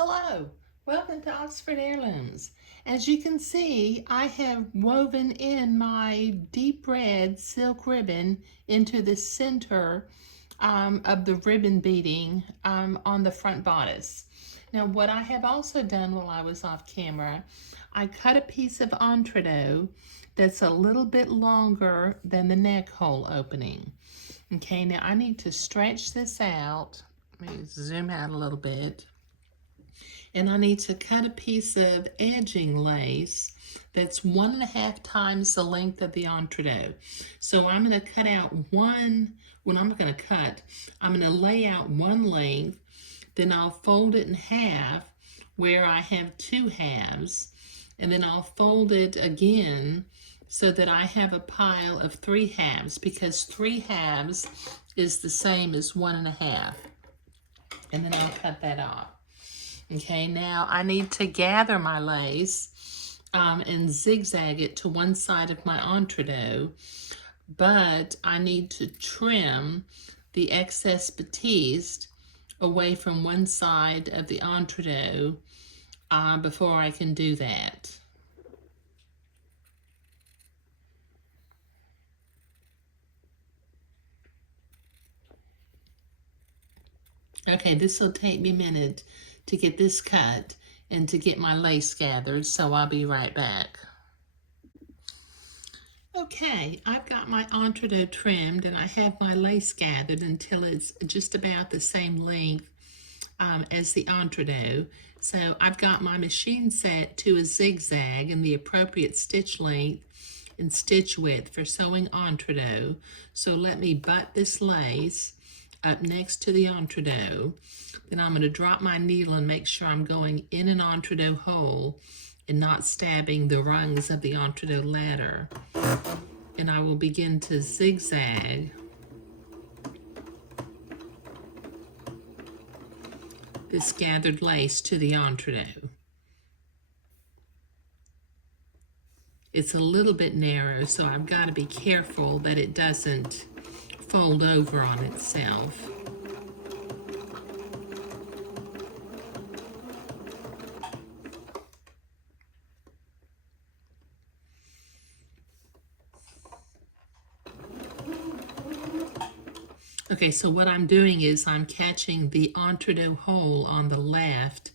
Hello, welcome to Oxford Heirlooms. As you can see, I have woven in my deep red silk ribbon into the center of the ribbon beading on the front bodice. Now, what I have also done while I was off camera, I cut a piece of entretot that's a little bit longer than the neck hole opening. Okay, now I need to stretch this out. Let me zoom out a little bit. And I need to cut a piece of edging lace that's 1.5 times the length of the entretot. So I'm going to cut out one, when I'm going to cut, I'm going to lay out one length, then I'll fold it in half where I have 2 halves, and then I'll fold it again so that I have a pile of 3 halves, because 3 halves is the same as 1.5. And then I'll cut that off. Okay, now I need to gather my lace and zigzag it to one side of my entretot, but I need to trim the excess batiste away from one side of the entretot before I can do that. Okay, this will take me a minute to get this cut and to get my lace gathered, so I'll be right back. Okay, I've got my entretot trimmed and I have my lace gathered until it's just about the same length as the entretot. So I've got my machine set to a zigzag and the appropriate stitch length and stitch width for sewing entretot. So let me butt this lace up next to the entretot. Then I'm going to drop my needle and make sure I'm going in an entretot hole and not stabbing the rungs of the entretot ladder. And I will begin to zigzag this gathered lace to the entretot. It's a little bit narrow, so I've got to be careful that it doesn't fold over on itself. Okay, so what I'm doing is I'm catching the entretot hole on the left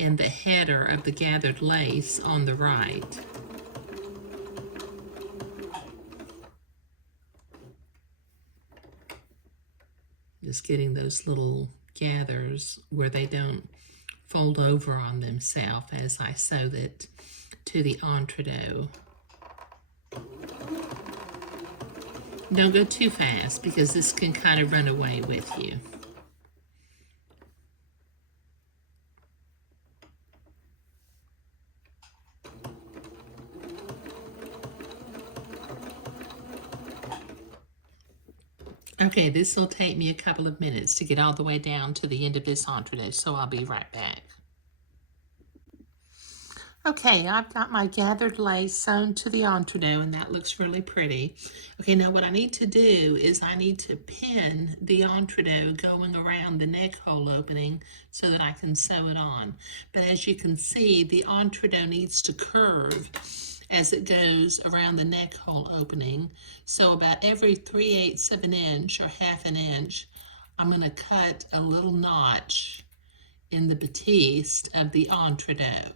and the header of the gathered lace on the right. Just getting those little gathers where they don't fold over on themselves as I sew it to the entretot. Don't go too fast because this can kind of run away with you. Okay, this will take me a couple of minutes to get all the way down to the end of this entretot, so I'll be right back. Okay, I've got my gathered lace sewn to the entretot, and that looks really pretty. Okay, now what I need to do is I need to pin the entretot going around the neck hole opening so that I can sew it on. But as you can see, the entretot needs to curve as it goes around the neck hole opening. So about every 3/8 of an inch or 1/2 an inch, I'm going to cut a little notch in the batiste of the entretot.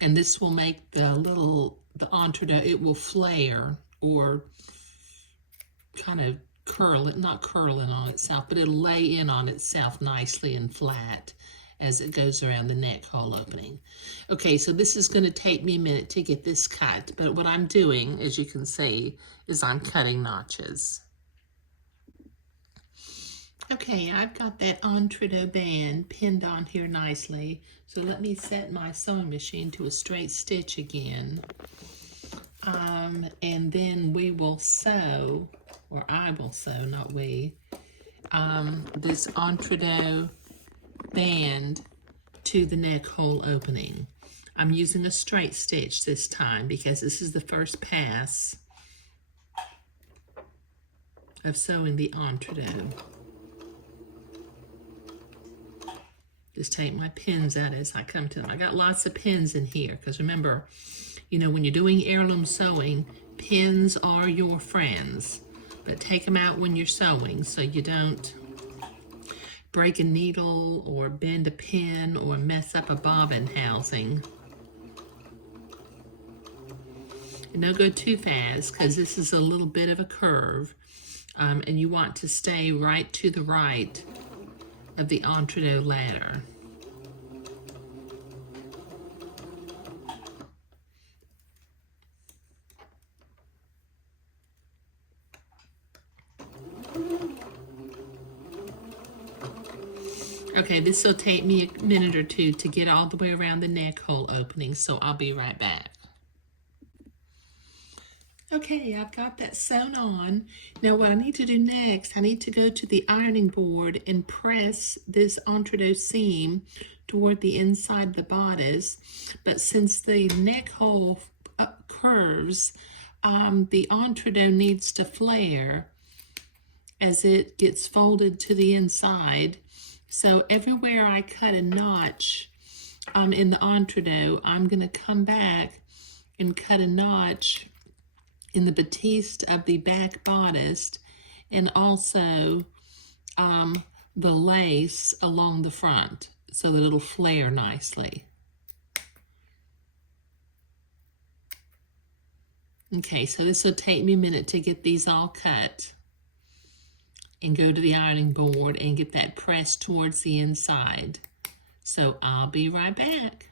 And this will make the entretot, it will flare or kind of curl it, not curl in on itself, but it'll lay in on itself nicely and flat as it goes around the neck hole opening. Okay, so this is going to take me a minute to get this cut, but what I'm doing, as you can see, is I'm cutting notches. Okay, I've got that entretot band pinned on here nicely. So let me set my sewing machine to a straight stitch again. And then we will sew, or I will sew, not we, this entretot band to the neck hole opening. I'm using a straight stitch this time because this is the first pass of sewing the entree. Just take my pins out as I come to them. I got lots of pins in here because remember, you know, when you're doing heirloom sewing, pins are your friends. But take them out when you're sewing so you don't break a needle or bend a pin or mess up a bobbin housing. And don't go too fast because this is a little bit of a curve, and you want to stay right to the right of the entree ladder. Okay, this will take me a minute or two to get all the way around the neck hole opening, so I'll be right back. Okay, I've got that sewn on. Now what I need to do next, I need to go to the ironing board and press this entree seam toward the inside of the bodice. But since the neck hole curves, the entree needs to flare as it gets folded to the inside. So everywhere I cut a notch in the entree, I'm going to come back and cut a notch in the batiste of the back bodice and also the lace along the front so that it'll flare nicely. Okay, so this will take me a minute to get these all cut and go to the ironing board and get that pressed towards the inside. So I'll be right back.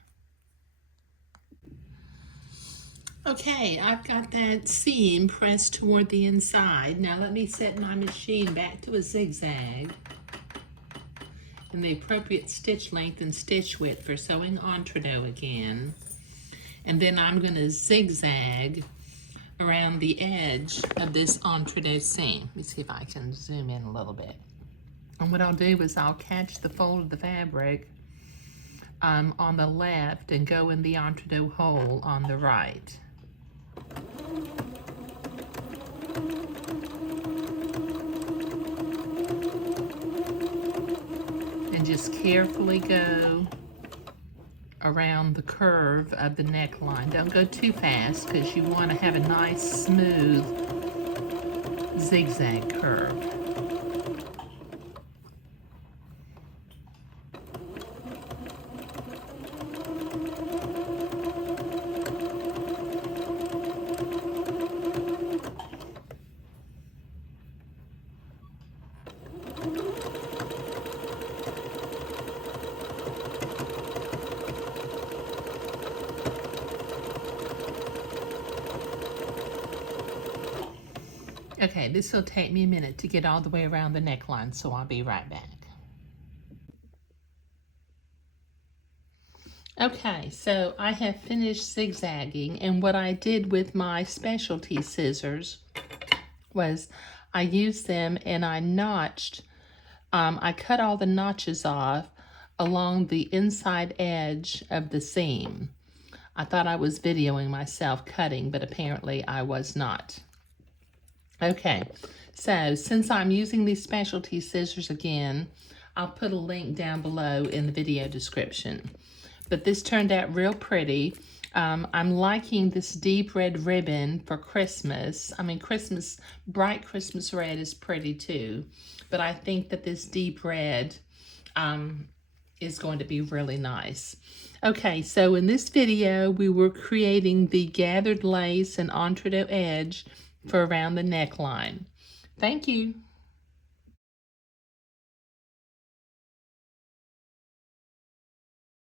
Okay, I've got that seam pressed toward the inside. Now let me set my machine back to a zigzag and the appropriate stitch length and stitch width for sewing entree again. And then I'm going to zigzag around the edge of this entree seam. Let me see if I can zoom in a little bit. And what I'll do is I'll catch the fold of the fabric on the left and go in the entree hole on the right. And just carefully go around the curve of the neckline. Don't go too fast because you want to have a nice smooth zigzag curve. Okay, this will take me a minute to get all the way around the neckline, so I'll be right back. Okay, so I have finished zigzagging, and what I did with my specialty scissors was I used them and I notched, I cut all the notches off along the inside edge of the seam. I thought I was videoing myself cutting, but apparently I was not. Okay, so since I'm using these specialty scissors again, I'll put a link down below in the video description. But this turned out real pretty. I'm liking this deep red ribbon for Christmas. I mean, bright Christmas red is pretty too. But I think that this deep red is going to be really nice. Okay, so in this video, we were creating the gathered lace and entree edge for around the neckline. Thank you.